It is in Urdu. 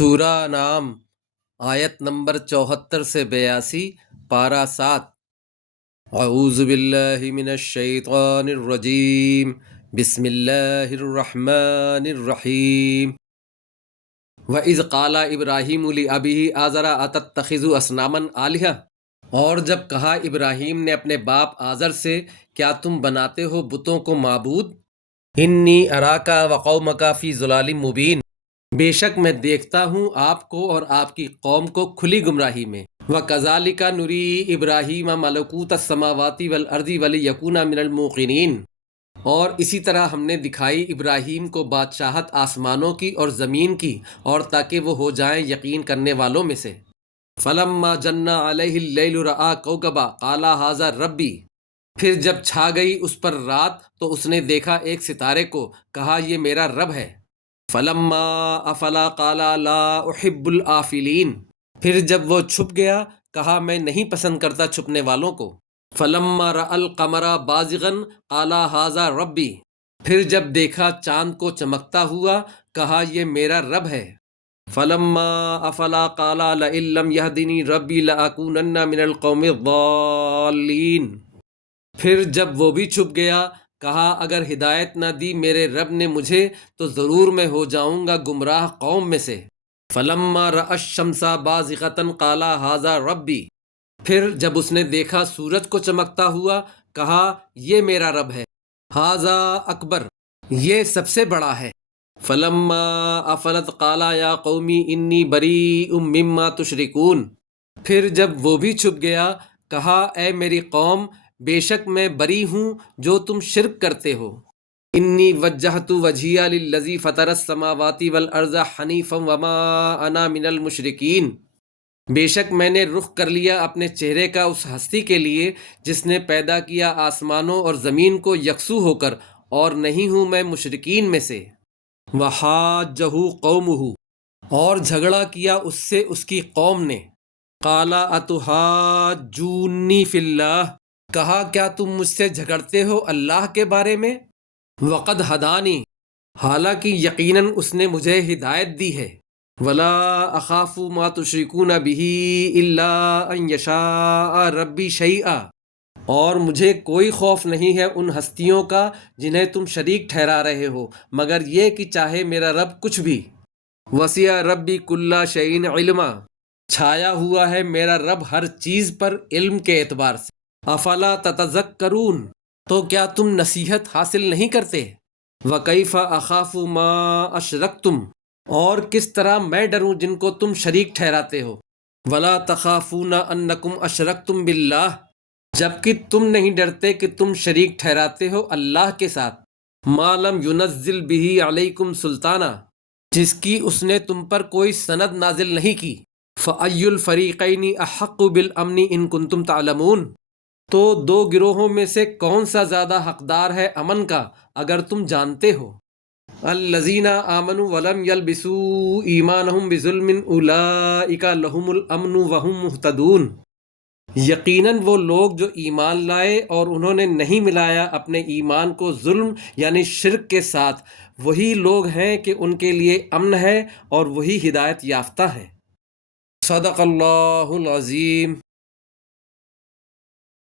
سورہ نام آیت نمبر 74 سے 82، پارہ 7۔ اعوذ باللہ من الشیطان الرجیم، بسم اللہ الرحمن الرحیم۔ وَإِذْ قَالَ إِبْرَاهِيمُ لِأَبِيهِ آزَرَ أَتَتَّخِذُ أَصْنَامًا آلِهَةً، اور جب کہا ابراہیم نے اپنے باپ آزر سے، کیا تم بناتے ہو بتوں کو معبود؟ انی اراکا وقومک فی ضلال مبین، بے شک میں دیکھتا ہوں آپ کو اور آپ کی قوم کو کھلی گمراہی میں۔ وَكَذَلِكَ نُرِي إِبْرَاهِيمَ مَلَكُوتَ السَّمَاوَاتِ وَالْأَرْضِ وَلِيَكُونَ مِنَ الْمُوقِنِينَ، اور اسی طرح ہم نے دکھائی ابراہیم کو بادشاہت آسمانوں کی اور زمین کی، اور تاکہ وہ ہو جائیں یقین کرنے والوں میں سے۔ فَلَمَّا جَنَّ عَلَيْهِ اللَّيْلُ رَأَىٰ كَوْكَبًا قَالَ هَٰذَا رَبِّي، پھر جب چھا گئی اس پر رات تو اس نے دیکھا ایک ستارے کو، کہا یہ میرا رب ہے۔ فَلَمَّا أَفَلَا قَالَ لَا أُحِبُّ الْآفِلِينَ، پھر جب وہ چھپ گیا کہا میں نہیں پسند کرتا چھپنے والوں کو۔ فَلَمَّا رَأَى الْقَمَرَ بَازِغًا قَالَ هَٰذَا رَبِّي، پھر جب دیکھا چاند کو چمکتا ہوا کہا یہ میرا رب ہے۔ فَلَمَّا أَفَلَا قَالَ لَئِن لَّمْ يَهْدِنِي رَبِّي لَأَكُونَنَّ مِنَ الْقَوْمِ الضَّالِّينَ، پھر جب وہ بھی چھپ گیا کہا اگر ہدایت نہ دی میرے رب نے مجھے تو ضرور میں ہو جاؤں گا گمراہ قوم میں سے۔ فَلَمَّا رَأَى الشَّمْسَ بَازِغَةً قَالَ هَٰذَا رَبِّي، پھر جب اس نے دیکھا سورج کو چمکتا ہوا کہا یہ میرا رب ہے۔ هَٰذَا اکبر، یہ سب سے بڑا ہے۔ فَلَمَّا أَفَلَتْ قَالَ يَا قَوْمِ إِنِّي بَرِيءٌ مِّمَّا تُشْرِكُونَ، پھر جب وہ بھی چھپ گیا کہا اے میری قوم بے شک میں بری ہوں جو تم شرک کرتے ہو۔ انی وجہت وجہی للذی فطر السماوات والارض حنیفا وما انا من المشرکین، بے شک میں نے رخ کر لیا اپنے چہرے کا اس ہستی کے لیے جس نے پیدا کیا آسمانوں اور زمین کو یکسو ہو کر، اور نہیں ہوں میں مشرکین میں سے۔ وحاجہ قومہ، اور جھگڑا کیا اس سے اس کی قوم نے۔ قال اتحاجونی فی اللہ، کہا کیا تم مجھ سے جھگڑتے ہو اللہ کے بارے میں؟ وقد ہدانی، حالانکہ یقیناً اس نے مجھے ہدایت دی ہے۔ ولا اخاف ما تشرکون بہ الا ان یشاء ربی شیئا، اور مجھے کوئی خوف نہیں ہے ان ہستیوں کا جنہیں تم شریک ٹھہرا رہے ہو مگر یہ کہ چاہے میرا رب کچھ بھی۔ وسع ربی کل شیء علما، چھایا ہوا ہے میرا رب ہر چیز پر علم کے اعتبار سے۔ افلا تتذکرون، تو کیا تم نصیحت حاصل نہیں کرتے؟ وکیف اخاف ما اشرکتم، اور کس طرح میں ڈروں جن کو تم شریک ٹھہراتے ہو۔ ولا تخافون انکم اشرکتم باللہ، جبکہ تم نہیں ڈرتے کہ تم شریک ٹھہراتے ہو اللہ کے ساتھ۔ ما لم ینزل بہ علیکم سلطانہ، جس کی اس نے تم پر کوئی سند نازل نہیں کی۔ فأی الفریقین احق بالامن ان کنتم تعلمون، تو دو گروہوں میں سے کون سا زیادہ حقدار ہے امن کا اگر تم جانتے ہو۔ الذین آمنوا ولم یلبسوا ایمانہم بظلم اولئک لہم الامن وہم مہتدون، یقیناً وہ لوگ جو ایمان لائے اور انہوں نے نہیں ملایا اپنے ایمان کو ظلم یعنی شرک کے ساتھ، وہی لوگ ہیں کہ ان کے لیے امن ہے اور وہی ہدایت یافتہ ہیں۔ صدق اللہ العظیم۔